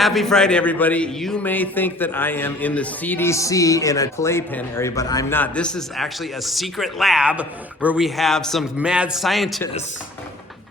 Happy Friday, everybody. You may think that I am in the CDC in a playpen area, but I'm not. This is actually a secret lab where we have some mad scientists.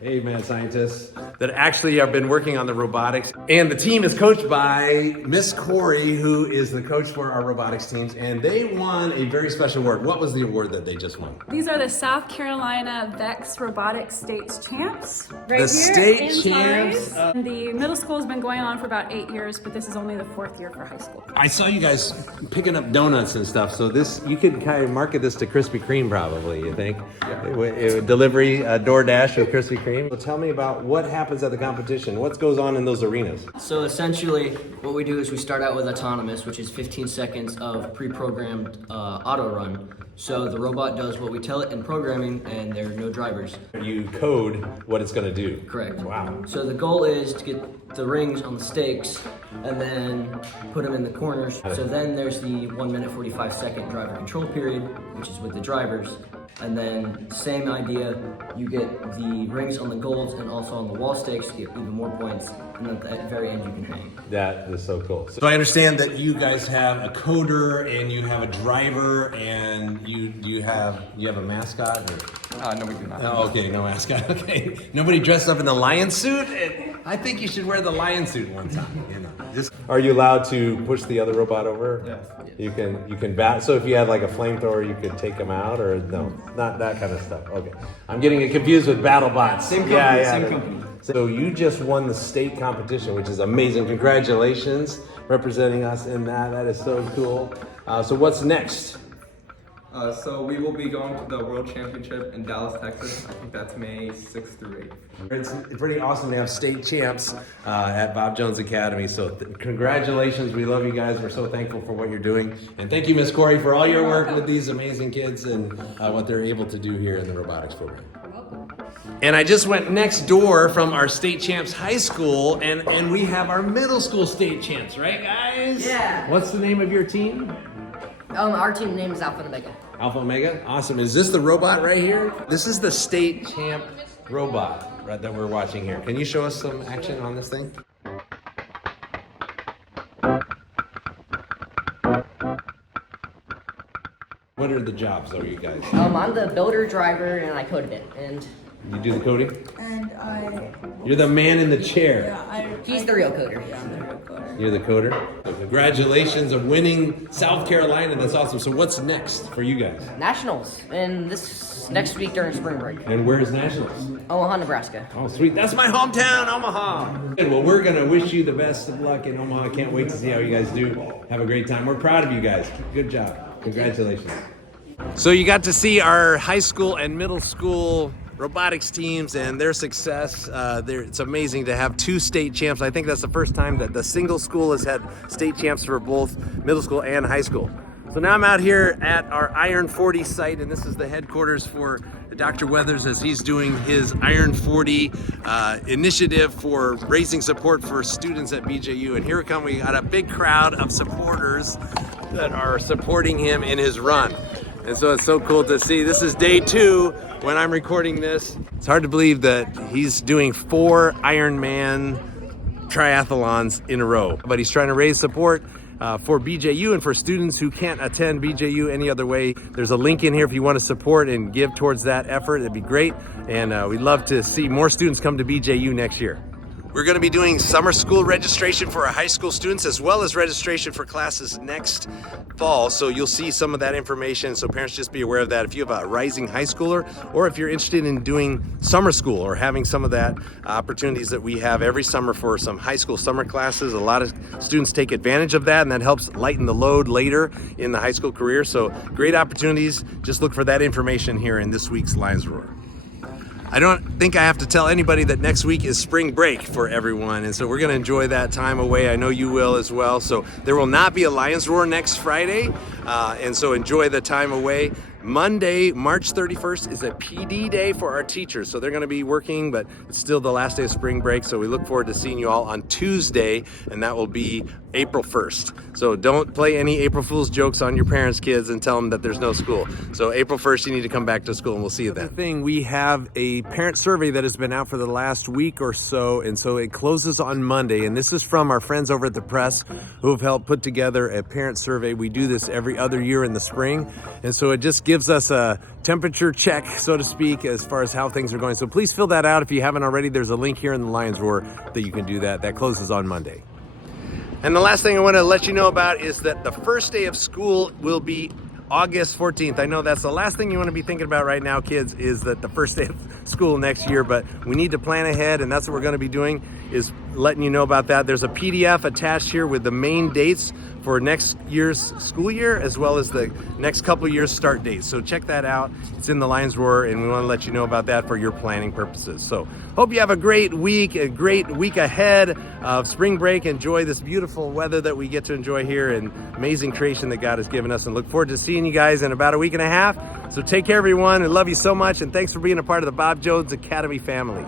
Hey, mad scientists that actually have been working on the robotics. And the team is coached by Miss Corey, who is the coach for our robotics teams. And they won a very special award. What was the award that they just won? These are the South Carolina VEX Robotics States Champs. Right The here state in champs? Torrey's. The middle school has been going on for about 8 years, but this is only the 4th year for high school. I saw you guys picking up donuts and stuff. So this, you could kind of market this to Krispy Kreme probably, you think? Yeah. Delivery, DoorDash with Krispy Kreme. So tell me about what happens at the competition. What goes on in those arenas? So essentially, what we do is we start out with autonomous, which is 15 seconds of pre-programmed auto run. So the robot does what we tell it in programming, and there are no drivers. You code what it's going to do. Correct. Wow. So the goal is to get the rings on the stakes and then put them in the corners. So then there's the 1 minute 45 second driver control period, which is with the drivers. And then same idea, you get the rings on the goals and also on the wall stakes to get even more points. And then at the very end you can hang. That is so cool. So I understand that you guys have a coder and you have a driver and you have a mascot? Or? No, we do not. Oh, okay, no mascot. Okay, nobody dressed up in the lion suit. I think you should wear the lion suit one time. You know. Are you allowed to push the other robot over? Yes. You can bat. So if you had like a flamethrower, you could take them out, or no, not that kind of stuff. Okay, I'm getting it confused with BattleBots. Same company. Same company. So you just won the state competition, which is amazing. Congratulations, representing us in that. That is so cool. So what's next? So we will be going to the World Championship in Dallas, Texas. I think that's May 6th through 8th. It's pretty awesome to have state champs at Bob Jones Academy. So congratulations. We love you guys. We're so thankful for what you're doing. And thank you, Miss Corey, for all your work with these amazing kids and what they're able to do here in the robotics program. And I just went next door from our state champs high school, and we have our middle school state champs, right, guys? Yeah. What's the name of your team? Our team name is Alpha and Omega. Alpha Omega? Awesome. Is this the robot right here? This is the state champ robot right, that we're watching here. Can you show us some action on this thing? What are the jobs, though, you guys? I'm the builder driver, and I coded it. And You do the coding? And I... You're the man in the chair. Yeah, he's the real coder. Yeah, I'm the real coder. You're the coder? So congratulations on winning South Carolina. That's awesome. So what's next for you guys? Nationals, and this next week during spring break. And where's Nationals? Omaha, Nebraska. Oh, sweet. That's my hometown, Omaha. Good. Well, we're going to wish you the best of luck in Omaha. Can't wait to see how you guys do. Have a great time. We're proud of you guys. Good job. Congratulations. So you got to see our high school and middle school robotics teams and their success. It's amazing to have 2 state champs. I think that's the first time that the single school has had state champs for both middle school and high school. So now I'm out here at our Iron 40 site, and this is the headquarters for Dr. Weathers as he's doing his Iron 40 initiative for raising support for students at BJU. And here we come, we got a big crowd of supporters that are supporting him in his run. And so it's so cool to see. This is day 2 when I'm recording this. It's hard to believe that he's doing 4 Ironman triathlons in a row. But he's trying to raise support for BJU and for students who can't attend BJU any other way. There's a link in here if you want to support and give towards that effort. It'd be great. And we'd love to see more students come to BJU next year. We're going to be doing summer school registration for our high school students as well as registration for classes next fall. So you'll see some of that information. So parents, just be aware of that. If you have a rising high schooler or if you're interested in doing summer school or having some of that opportunities that we have every summer for some high school summer classes, a lot of students take advantage of that, and that helps lighten the load later in the high school career. So great opportunities. Just look for that information here in this week's Lions Roar. I don't think I have to tell anybody that next week is spring break for everyone, and so we're going to enjoy that time away. I know you will as well. So there will not be a Lions Roar next Friday, and so enjoy the time away. Monday, March 31st is a PD day for our teachers, so they're going to be working, but it's still the last day of spring break, so we look forward to seeing you all on Tuesday, and that will be April 1st. So don't play any April Fool's jokes on your parents' kids and tell them that there's no school. So April 1st, you need to come back to school, and we'll see you then. We have a a parent survey that has been out for the last week or so, and so it closes on Monday. And this is from our friends over at the Press who have helped put together a parent survey. We do this every other year in the spring, and so it just gives us a temperature check, so to speak, as far as how things are going. So please fill that out if you haven't already. There's a link here in the Lions Roar that you can do that. That closes on Monday. And the last thing I want to let you know about is that the first day of school will be August 14th. I know that's the last thing you want to be thinking about right now, kids, is that the first day of school next year, but we need to plan ahead, and that's what we're going to be doing, is letting you know about that. There's a PDF attached here with the main dates for next year's school year, as well as the next couple years start dates. So check that out. It's in the Lions Roar, and we want to let you know about that for your planning purposes. So hope you have a great week ahead of spring break. Enjoy this beautiful weather that we get to enjoy here, and amazing creation that God has given us, and look forward to seeing you guys in about a week and a half. So take care, everyone, and love you so much, and thanks for being a part of the Bob Jones Academy family.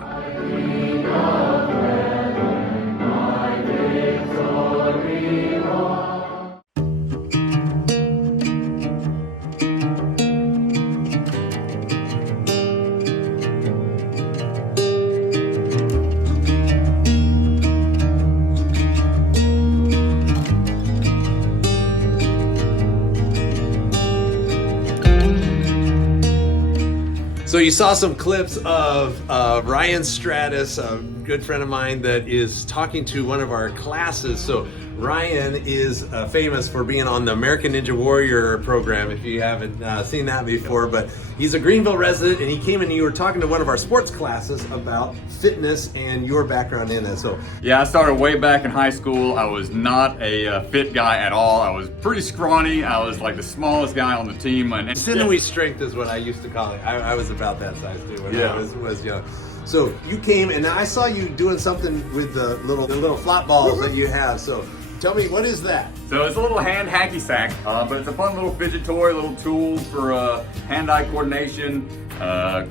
So you saw some clips of Ryan Stratus, a good friend of mine that is talking to one of our classes. So Ryan is famous for being on the American Ninja Warrior program, if you haven't seen that before, but he's a Greenville resident, and he came and you were talking to one of our sports classes about fitness and your background in it. So yeah, I started way back in high school. I was not a fit guy at all. I was pretty scrawny. I was like the smallest guy on the team. And sinewy strength is what I used to call it. I was about that size too when Yeah. I was young. So you came, and I saw you doing something with the little flop balls that you have. So tell me, what is that? So it's a little hand hacky sack, but it's a fun little fidget toy, little tool for hand-eye coordination,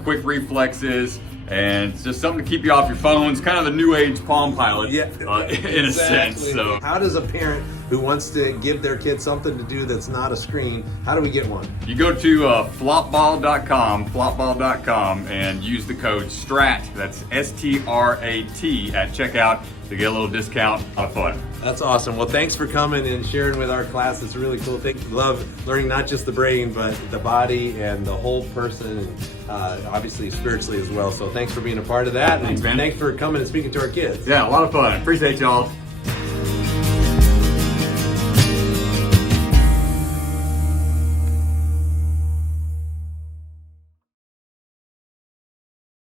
quick reflexes, and it's just something to keep you off your phones, kind of the new age Palm Pilot, in a sense. So how does a parent who wants to give their kid something to do that's not a screen, how do we get one? you go to flopball.com, and use the code STRAT, that's S-T-R-A-T, at checkout to get a little discount on fun. That's awesome. Well, thanks for coming and sharing with our class. It's a really cool thing. Love learning not just the brain, but the body and the whole person, and obviously spiritually as well. So thanks for being a part of that. Thanks, man. Thanks for coming and speaking to our kids. Yeah, a lot of fun. Appreciate y'all.